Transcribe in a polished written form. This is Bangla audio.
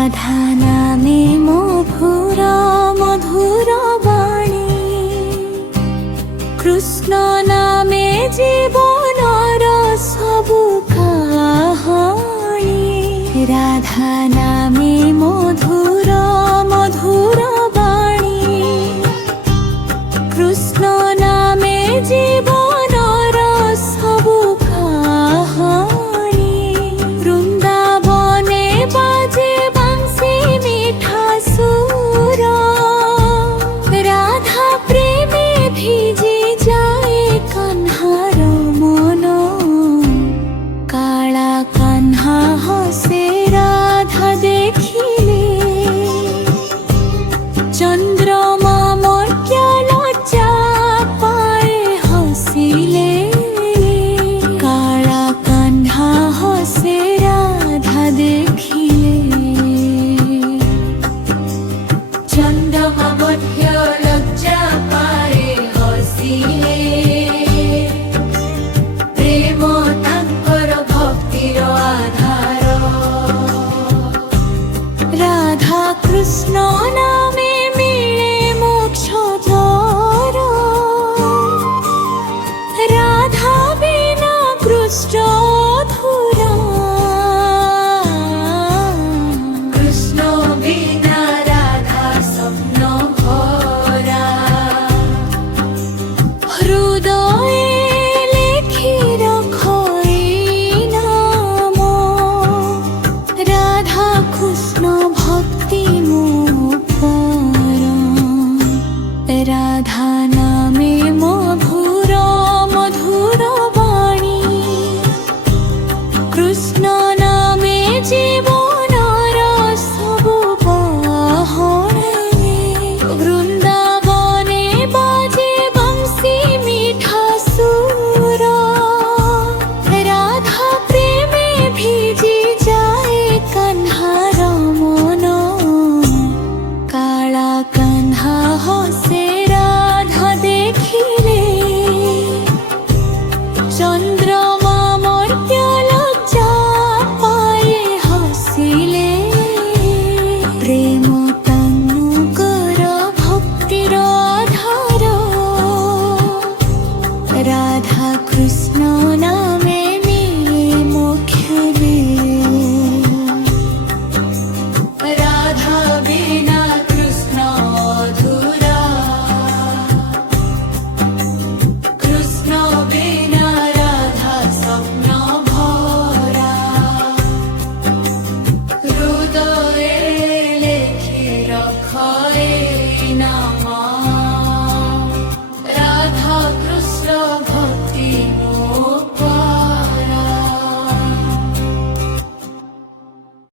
রাধা নামে মধুর মধুর বাণী, কৃষ্ণ নামে জীবনর সবু কাহাণী। রাধা নামে মধুর মধুর বাণী, কৃষ্ণ নামে জীবনর সবু কাহাণী। বৃন্দাবনে বাজে বাঁশি মিঠা সুর, রাধা প্রেমে ভিজে যায় কান্হার মন। কালা কান্হা হসে রাধা দেখিলে, চন্দ্রমা মর্ত্যা লজ্জা পায় হসিলে। কালা কান্হা হসে রাধা দেখিলে, চন্দ্রমা মর্ত্যা